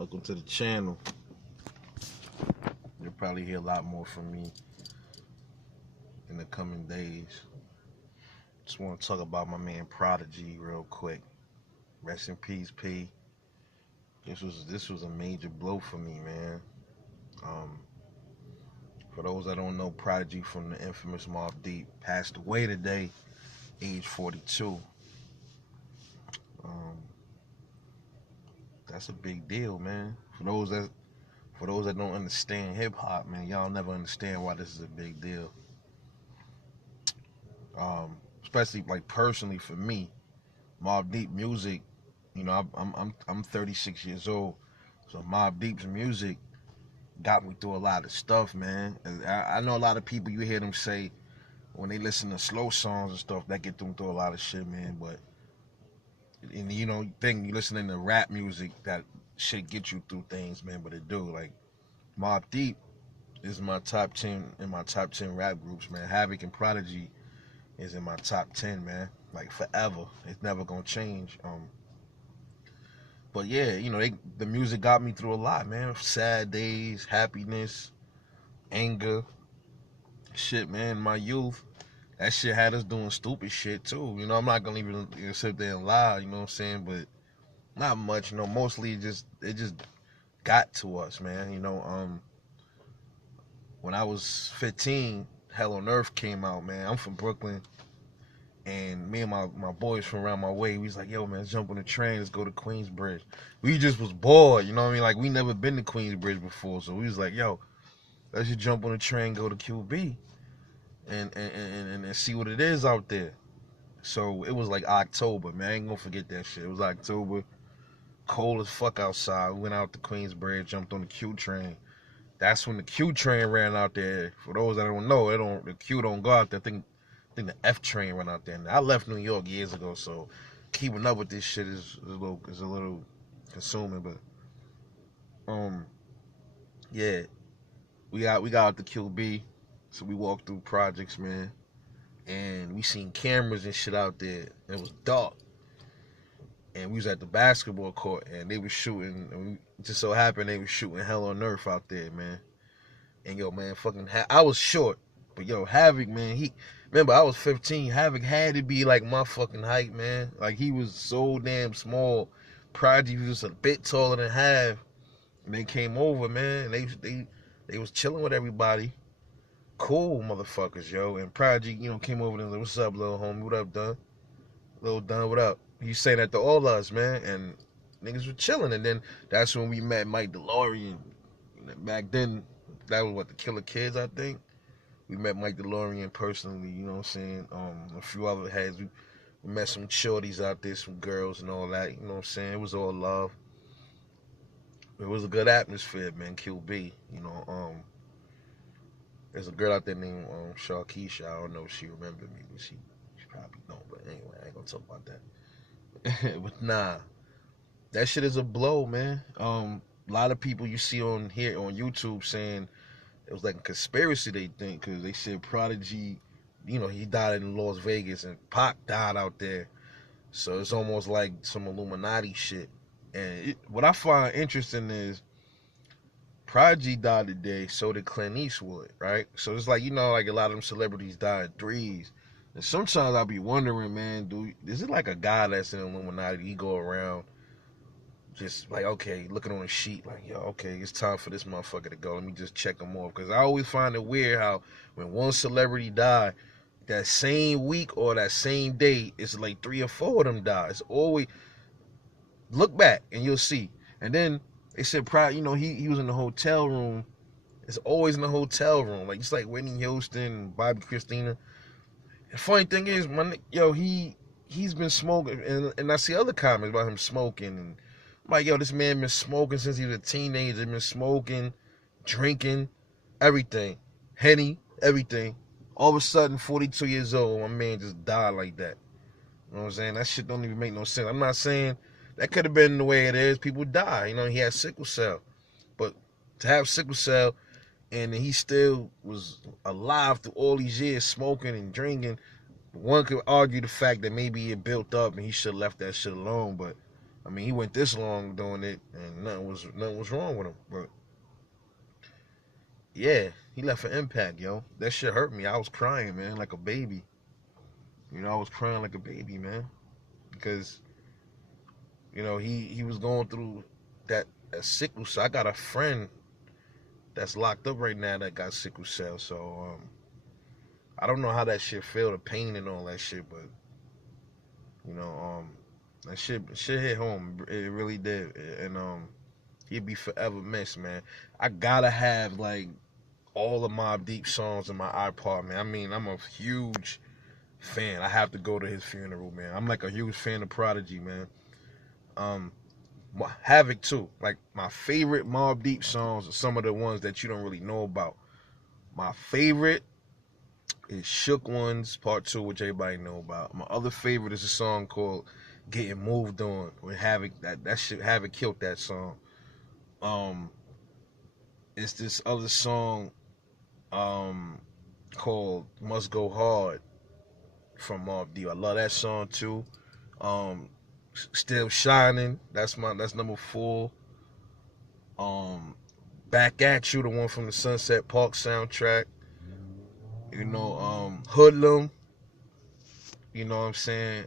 Welcome to the channel. You'll probably hear a lot more from me in the coming days. Just want to talk about my man Prodigy real quick. Rest in peace, P. This was a major blow for me, man. For those that don't know, Prodigy from the infamous Mobb passed away today, age 42. That's a big deal, man. For those that don't understand hip hop, man, y'all never understand why this is a big deal. Especially like personally for me, Mobb music. You know, I'm 36 years old, so Mobb music got me through a lot of stuff, man. And I know a lot of people, you hear them say when they listen to slow songs and stuff, that get them through a lot of shit, man. But and you know, you listening to rap music, that shit get you through things, man. But it do. Like Mobb is in my top 10 rap groups, man. Havoc and Prodigy is in my top 10, man. Like forever. It's never gonna change. But yeah, you know, the music got me through a lot, man. Sad days, happiness, anger, shit, man. My youth, that shit had us doing stupid shit too. You know, I'm not gonna even sit there and lie, you know what I'm saying? But not much, you know. Mostly it just got to us, man. You know, when I was 15, Hell on Earth came out, man. I'm from Brooklyn. And me and my boys from around my way, we was like, yo, man, let's jump on the train, let's go to Queensbridge. We just was bored, you know what I mean? Like, we never been to Queensbridge before, so we was like, yo, let's just jump on the train, go to QB, and see what it is out there. So it was like October, man. I ain't gonna forget that shit. It was October, cold as fuck outside. We went out to Queensbridge, jumped on the Q train. That's when the Q train ran out there. For those that don't know, the Q don't go out there. I think the F train went out there. And I left New York years ago, so keeping up with this shit is a little consuming. But yeah, we got out the QB, so we walked through projects, man, and we seen cameras and shit out there. It was dark, and we was at the basketball court, and they was shooting. And it just so happened they was shooting Hell on Earth out there, man. And yo, man, I was short, but yo, Havoc, man, remember, I was 15. Havoc had to be like my fucking height, man. Like, he was so damn small. Prodigy was a bit taller than Hav. And they came over, man. And they was chilling with everybody. Cool motherfuckers, yo. And Prodigy, you know, came over and said, what's up, little homie? What up, Dunn? Little Dunn, what up? He saying that to all of us, man. And niggas were chilling. And then that's when we met Mike DeLorean. Back then, that was the Killer Kids, I think. We met Mike DeLorean personally, you know what I'm saying? A few other heads. We met some shorties out there, some girls and all that, you know what I'm saying? It was all love. It was a good atmosphere, man, QB. You know, there's a girl out there named Sharkeisha. I don't know if she remembered me, but she probably don't. But anyway, I ain't gonna talk about that. But nah, that shit is a blow, man. A lot of people you see on YouTube saying it was like a conspiracy, they think, because they said Prodigy, you know, he died in Las Vegas and Pac died out there. So it's almost like some Illuminati shit. And what I find interesting is Prodigy died today, so did Clint Eastwood, right? So it's like, you know, like a lot of them celebrities die in threes. And sometimes I'll be wondering, man, is it like a guy that's in Illuminati? He go around just like, okay, looking on a sheet, like, yo, okay, it's time for this motherfucker to go. Let me just check him off. Because I always find it weird how when one celebrity die, that same week or that same day, it's like 3 or 4 of them die. It's always, look back and you'll see. And then they said, you know, he was in the hotel room. It's always in the hotel room. Like, it's like Whitney Houston, Bobby Christina. The funny thing is, he's been smoking. And I see other comments about him smoking, and I'm like, yo, this man been smoking since he was a teenager. Been smoking, drinking, everything. Henny, everything. All of a sudden, 42 years old, my man just died like that. You know what I'm saying? That shit don't even make no sense. I'm not saying that could have been the way it is. People die. You know, he had sickle cell. But to have sickle cell and he still was alive through all these years smoking and drinking, one could argue the fact that maybe it built up and he should have left that shit alone. But I mean, he went this long doing it, and nothing was wrong with him. But yeah, he left an impact, yo. That shit hurt me. I was crying, man, like a baby. I was crying like a baby, man, because he was going through that sickle cell. I got a friend that's locked up right now that got sickle cell. So I don't know how that shit feel, the pain and all that shit, but you know, that shit hit home. It really did, and he'd be forever missed, man. I gotta have like all of Mobb Deep songs in my iPod, man. I mean, I'm a huge fan. I have to go to his funeral, man. I'm like a huge fan of Prodigy, man. Um, Havoc too. Like my favorite Mobb Deep songs are some of the ones that you don't really know about. My favorite is Shook Ones Part 2, which everybody know about. My other favorite is a song called Getting Moved On with Havoc. That shit, Havoc killed that song. Um it's this other song called Must Go Hard from Mobb Deep. I love that song too. Um Still Shining, that's number 4. Um Back at You, the one from the Sunset Park soundtrack. Hoodlum, you know what I'm saying?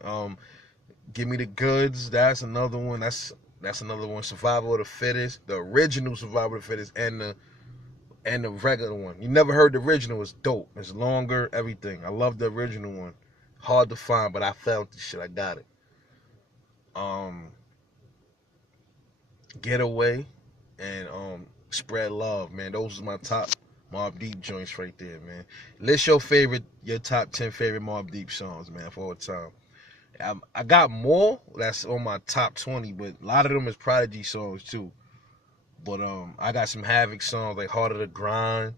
Give Me the Goods, that's another one. That's another one. Survival of the Fittest, the original Survival of the Fittest, and the regular one. You never heard the original? It's dope. It's longer, everything. I love the original one. Hard to find, but I found the shit. I got it. Um, Getaway and Spread Love, man. Those are my top Mobb Deep joints right there, man. List your top 10 favorite Mobb Deep songs, man, for all time. I got more that's on my top 20, but a lot of them is Prodigy songs too. But I got some Havoc songs like Harder to Grind.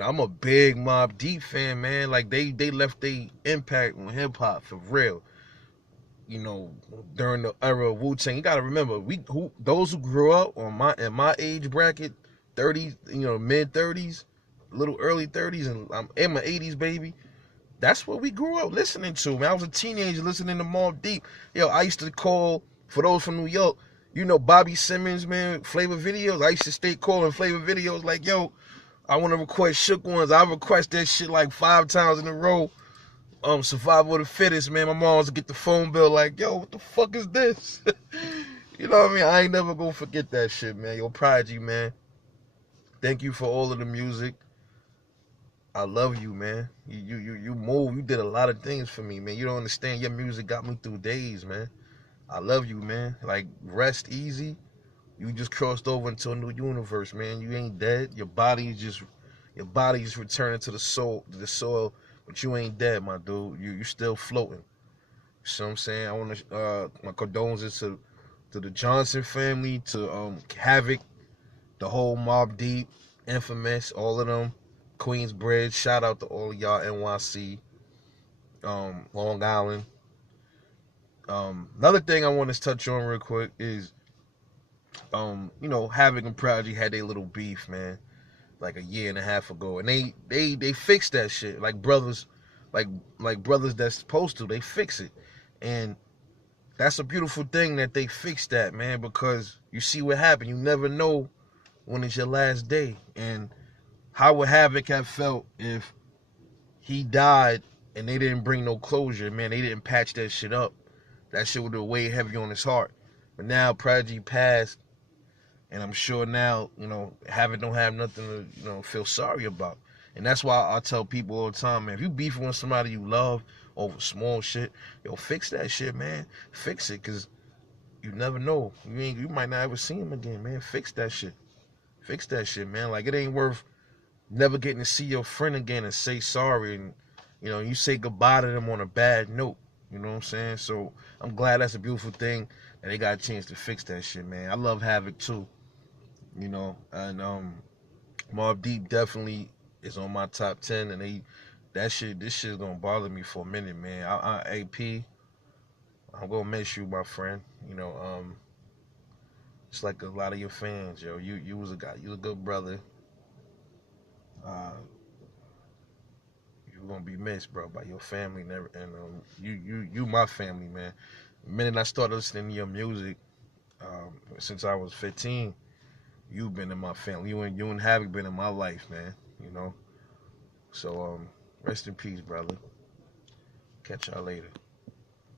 I'm a big Mobb Deep fan, man. Like they left their impact on hip hop for real. You know, during the era of Wu-Tang. You gotta remember, those who grew up in my age bracket, 30s, mid 30s, little early 30s, and I'm in my 80s, baby. That's what we grew up listening to, man. I was a teenager listening to Mobb Deep. Yo, I used to call, for those from New York, Bobby Simmons, man, Flavor Videos. I used to stay calling Flavor Videos like, yo, I want to request Shook Ones. I request that shit like 5 times in a row. Survival of the Fittest, man. My mom was to get the phone bill like, yo, what the fuck is this? You know what I mean? I ain't never gonna forget that shit, man. Yo, Prodigy, man. Thank you for all of the music. I love you, man. You move. You did a lot of things for me, man. You don't understand. Your music got me through days, man. I love you, man. Like, rest easy. You just crossed over into a new universe, man. You ain't dead. Your body's returning to the soil, but you ain't dead, my dude. You still floating. You see what I'm saying? I want to my condolences to the Johnson family, to Havoc, the whole Mobb Deep, Infamous, all of them. Queensbridge, shout out to all of y'all, NYC, Long Island. Another thing I want to touch on real quick is, Havoc and Prodigy had their little beef, man, like a year and a half ago, and they fixed that shit like brothers, like brothers that's supposed to. They fix it, and that's a beautiful thing that they fixed that, man, because you see what happened. You never know when it's your last day, and how would Havoc have felt if he died and they didn't bring no closure, man? They didn't patch that shit up. That shit would have weighed heavy on his heart. But now Prodigy passed, and I'm sure now, Havoc don't have nothing to, feel sorry about. And that's why I tell people all the time, man, if you beefing with somebody you love over small shit, yo, fix that shit, man. Fix it, cause you never know. You might not ever see him again, man. Fix that shit. Fix that shit, man. Like, it ain't worth never getting to see your friend again and say sorry, and you say goodbye to them on a bad note. You know what I'm saying? So I'm glad that's a beautiful thing that they got a chance to fix that shit, man. I love Havoc too, and Mobb Deep definitely is on my top 10, and this shit's gonna bother me for a minute, man. AP, I'm gonna miss you, my friend. It's like a lot of your fans, yo. You was a guy, you was a good brother. Uh, you're gonna be missed, bro, by your family, and you my family, man. The minute I started listening to your music, since I was 15, you've been in my family. You and Havoc been in my life, man. You know. So rest in peace, brother. Catch y'all later.